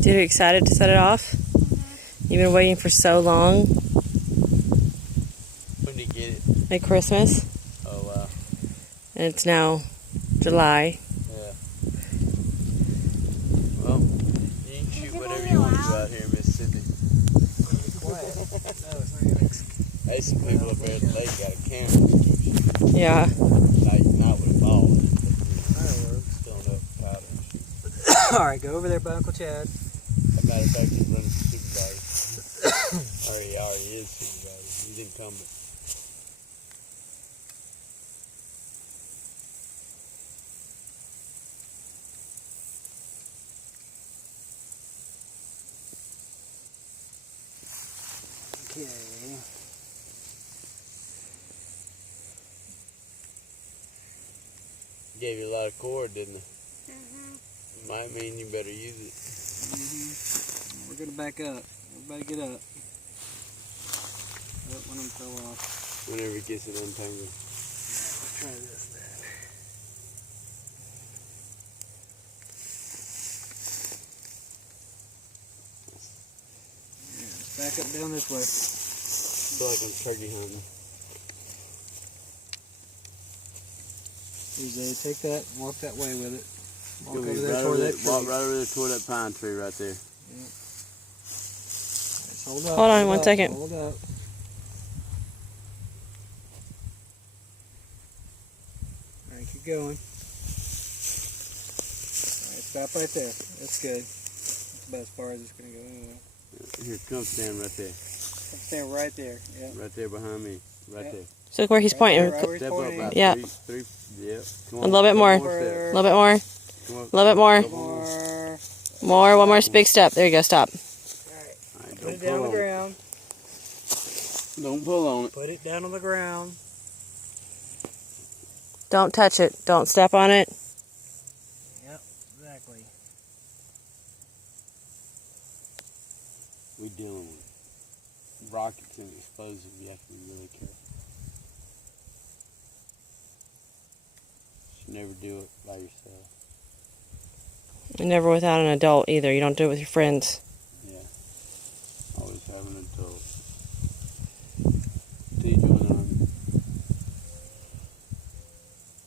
Dude, are you excited to set it off? Mm-hmm. You've been waiting for so long. When did you get it? At Christmas. Oh, wow. And it's now July. Yeah. Well, you can shoot whatever you want to out here in Mississippi. Quiet. Hey, some people up there at the lake got a camera. Yeah. Not with a ball. Filling up powder and shit. Alright, go over there by Uncle Chad. As a matter of fact, he's running for supervisor. Or he already is supervisor. He's incumbent. Okay. Gave you a lot of cord, didn't it? Might mean you better use it. We're gonna back up. Everybody get up. That one fell off. Whenever it gets it untangled. Let's try this then. Yeah, let's back up down this way. I feel like I'm turkey hunting. Zaide, take that and walk that way with it. Walk over there right toward that tree. Walk right over there toward that pine tree right there. Yep. Just hold up. Hold on 1 second. Hold up. Alright, keep going. Alright, stop right there. That's good. That's about as far as it's going to go anyway. Here, come stand right there. Stand right there. Yeah. Right there behind me. Right there. So look where he's pointing. Right where he's Step pointing. up about Yeah. three. Yeah. Come A on. little bit more. A Further. little bit more. Come on. A little bit more. More. More. One more big step. There you go. Stop. Alright. Alright, Put it don't down on pull the on ground. it. Don't pull on it. Put it down on the ground. Don't touch it. Don't step on it. Yep, exactly. We're dealing with rockets and explosives. You have to be really careful. You should never do it by yourself. And never without an adult either. You don't do it with your friends. Yeah. Always have an adult. Teach them on.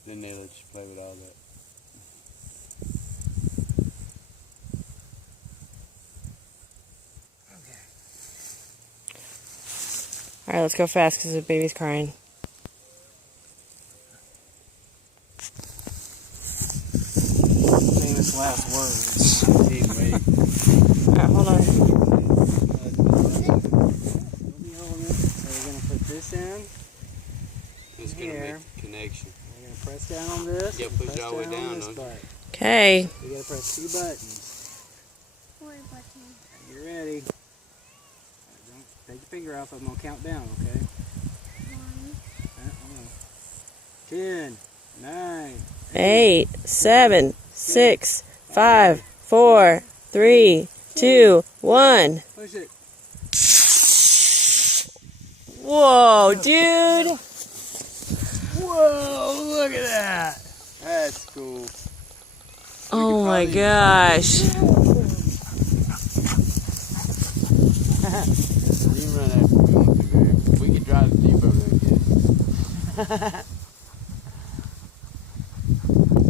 Then they let you play with all that. Alright, let's go fast because the baby's crying. Famous last words. Wait. Alright, hold on. So we're going to put this in. It's going to Here. make the connection. We're going to press down on this. Yeah, and push press it all the way down, on this don't you? button. Okay. You got to press 2 buttons. What button? You're ready. Don't take your finger off. I'm going to count down, okay? 10, 9, 8, 7, 6, 5, 4, 3, 2, 1. push it. Whoa, dude. Whoa, look at that. That's cool. Oh my gosh. You can run after me on the there. We can drive the Jeep over there and get it.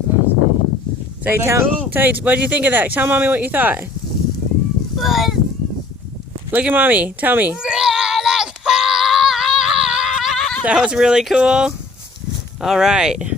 That was cool. Say, Let go. what did you think of that? Tell mommy what you thought. Look at mommy. Tell me. That was really cool. All right.